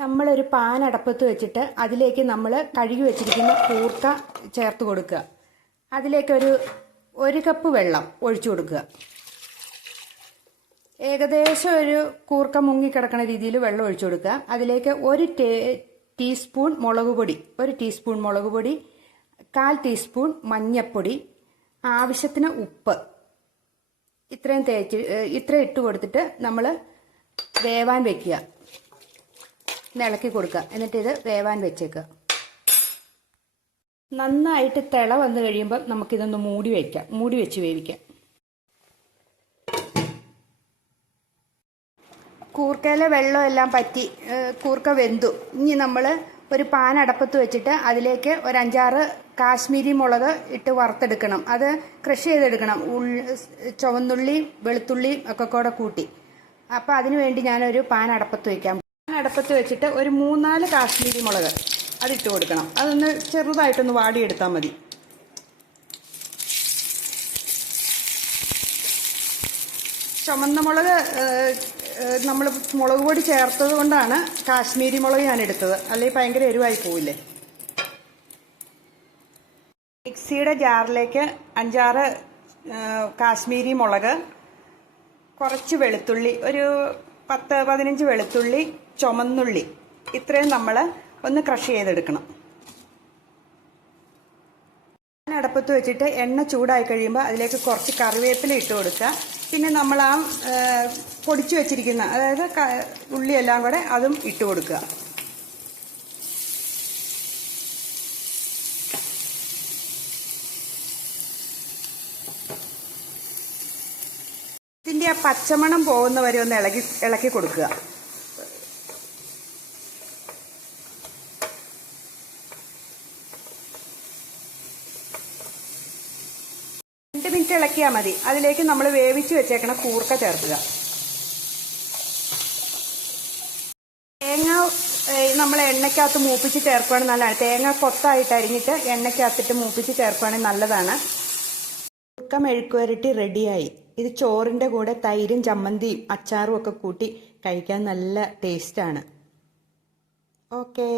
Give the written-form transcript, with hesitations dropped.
നമ്മളൊരു പാൻ അടപ്പത്ത് വെച്ചിട്ട് അതിലേക്ക് നമ്മൾ കഴുകി വെച്ചിരിക്കുന്ന കൂർക്ക ചേർത്ത് കൊടുക്കുക. അതിലേക്ക് ഒരു കപ്പ് വെള്ളം ഒഴിച്ചു കൊടുക്കുക. ഏകദേശം ഒരു കൂർക്ക മുങ്ങിക്കിടക്കുന്ന രീതിയിൽ വെള്ളം ഒഴിച്ചു കൊടുക്കുക. അതിലേക്ക് ഒരു ടീസ്പൂൺ മുളക് പൊടി, 1 ടീസ്പൂൺ മഞ്ഞൾപ്പൊടി, ആവശ്യത്തിന് ഉപ്പ്, ഇത്രയും ഇട്ട് കൊടുത്തിട്ട് നമ്മൾ വേവാൻ വെക്കുക. ഇളക്കി കൊടുക്കുക. എന്നിട്ട് ഇത് വേവാൻ വെച്ചേക്കുക. നന്നായിട്ട് തിള വന്നു കഴിയുമ്പോൾ നമുക്കിതൊന്ന് മൂടി വെച്ച് വേവിക്കാം. കൂർക്കയിലെ വെള്ളം എല്ലാം പറ്റി കൂർക്ക വെന്തു. ഇനി നമ്മൾ ഒരു പാൻ അടപ്പത്ത് വെച്ചിട്ട് അതിലേക്ക് ഒരു 5-6 കാശ്മീരി മുളക് ഇട്ട് വറുത്തെടുക്കണം. അത് ക്രഷ് ചെയ്തെടുക്കണം. ചുവന്നുള്ളി വെളുത്തുള്ളി ഒക്കെ കൂടെ കൂട്ടി. അപ്പോൾ അതിനു വേണ്ടി ഞാനൊരു പാൻ അടപ്പത്ത് വയ്ക്കാം. അടപ്പത്ത് വെച്ചിട്ട് ഒരു 3-4 കാശ്മീരി മുളക് അതിട്ട് കൊടുക്കണം. അതൊന്ന് ചെറുതായിട്ടൊന്ന് വാടിയെടുത്താൽ മതി. ചുമന്ന മുളക് നമ്മൾ മുളക് പൊടി ചേർത്തത് കൊണ്ടാണ് കാശ്മീരി മുളക് ഞാൻ എടുത്തത്. അല്ലെങ്കിൽ ഭയങ്കര എരിവായി പോവില്ലേ. മിക്സിയുടെ ജാറിലേക്ക് 5-6 കാശ്മീരി മുളക്, കുറച്ച് വെളുത്തുള്ളി, ഒരു 10-15 വെളുത്തുള്ളി, ചുമന്നുള്ളി, ഇത്രയും നമ്മൾ ഒന്ന് ക്രഷ് ചെയ്തെടുക്കണം. അടപ്പത്ത് വെച്ചിട്ട് എണ്ണ ചൂടായി കഴിയുമ്പോൾ അതിലേക്ക് കുറച്ച് കറിവേപ്പില ഇട്ട് കൊടുക്കുക. പിന്നെ നമ്മൾ ആ പൊടിച്ചു വെച്ചിരിക്കുന്ന, അതായത് ഉള്ളിയെല്ലാം കൂടെ അതും ഇട്ട് കൊടുക്കുക. ഇതിൻ്റെ ആ പച്ചമണം പോകുന്നവരെ ഒന്ന് ഇളക്കി കൊടുക്കുക. 2 മിനിറ്റ് ഇളക്കിയാൽ മതി. അതിലേക്ക് നമ്മൾ വേവിച്ച് വെച്ചേക്കണ കൂർക്ക ചേർക്കുക. തേങ്ങ നമ്മൾ എണ്ണയ്ക്കകത്ത് മൂപ്പിച്ച് ചേർക്കുകയാണെങ്കിൽ നല്ലതാണ്. തേങ്ങ കൊത്തായിട്ട് അരിഞ്ഞിട്ട് എണ്ണയ്ക്കകത്തിട്ട് മൂപ്പിച്ച് ചേർക്കുകയാണെങ്കിൽ നല്ലതാണ്. കൂർക്ക മെഴുക്കുവരട്ടി റെഡിയായി. ഇത് ചോറിൻ്റെ കൂടെ തൈരും ചമ്മന്തിയും അച്ചാറും ഒക്കെ കൂട്ടി കഴിക്കാൻ നല്ല ടേസ്റ്റാണ്. ഓക്കേ.